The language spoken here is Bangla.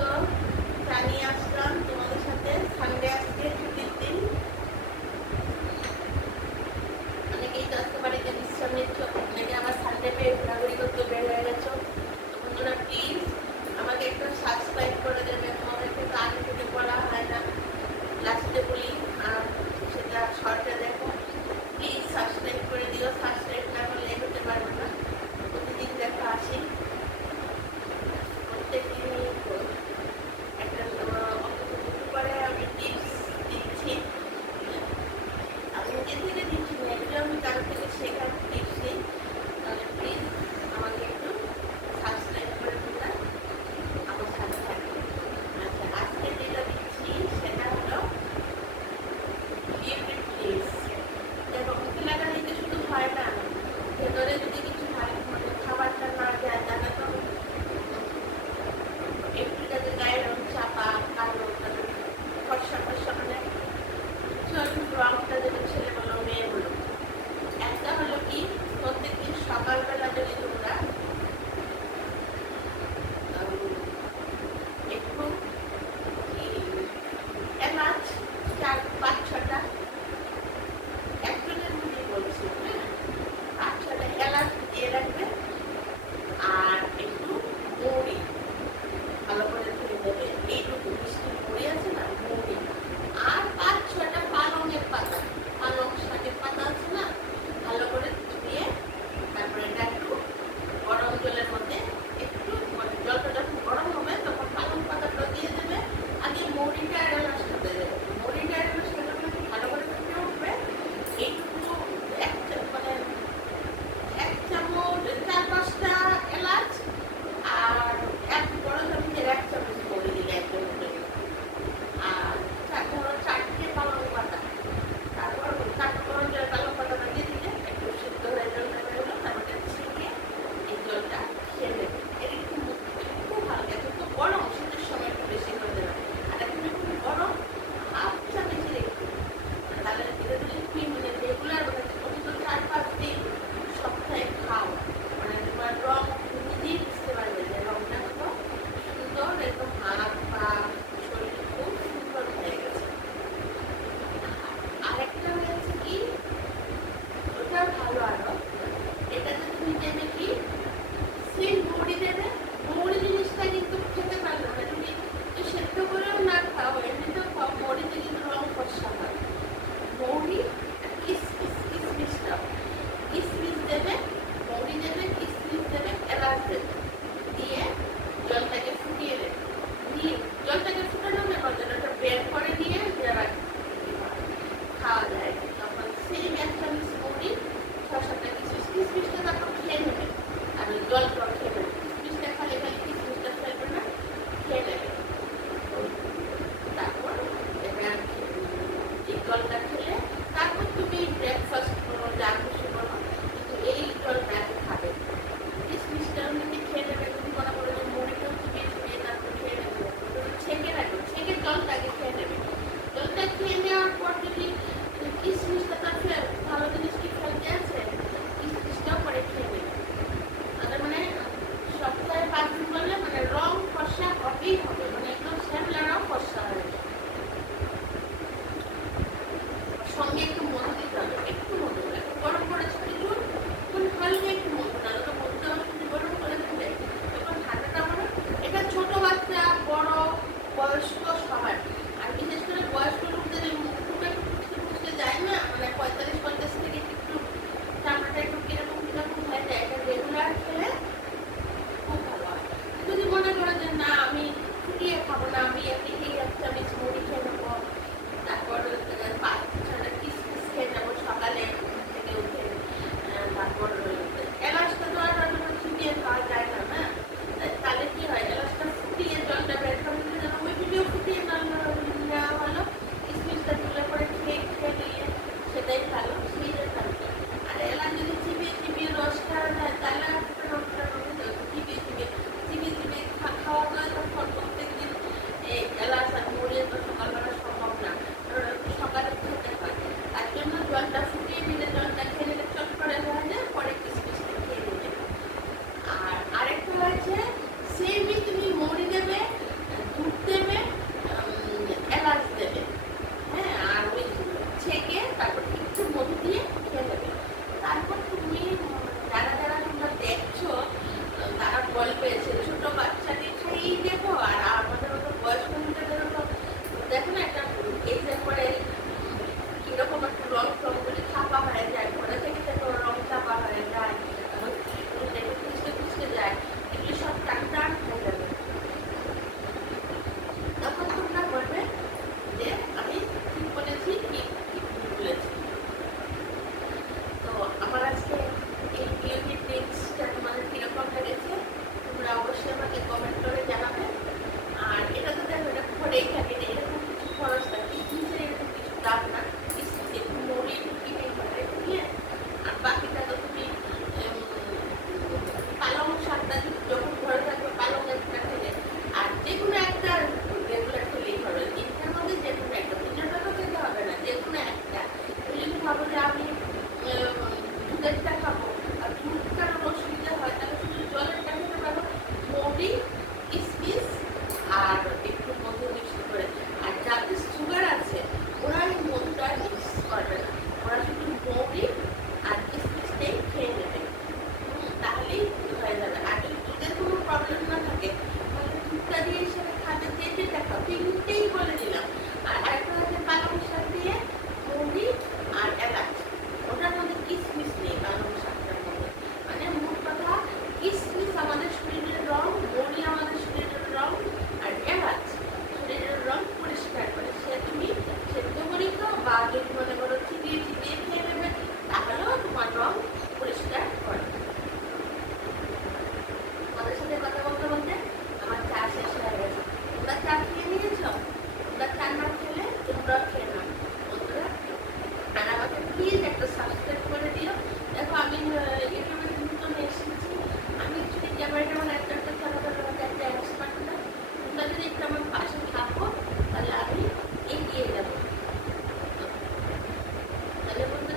আছো? তা নিয়ে আসলাম তোমাদের সাথে। সানডে আজকে ছুটির দিন, অনেকেই তো আজকে বাড়িতে বিশ্রাম নিচ্ছ, অনেকে আবার সানডে পেয়ে ঘোরাঘুরি করতে বের হয়ে গেছো। বন্ধুরা প্লিজ আমাকে একটু সাবস্ক্রাইব করে দেবে, তোমাদেরকে তো আগে থেকে বলা হয় না, লাস্টে বলি, আর সেটা শর্টে দেখো। প্লিজ সাবস্ক্রাইব করে দিও, সাবস্ক্রাইব না করলে এগোতে পারবো না। প্রতিদিন দেখো আসি, প্রত্যেকদিনই একটা করে আমি টিপস দিচ্ছি। আমি নিজে থেকে দিচ্ছি না, এগুলো আমি কারোর থেকে শেখার টিপস নিই। তাহলে প্লিজ আমাকে একটু সাবস্ক্রাইব করে দিলে আমার সাথে থাকবে। যেমন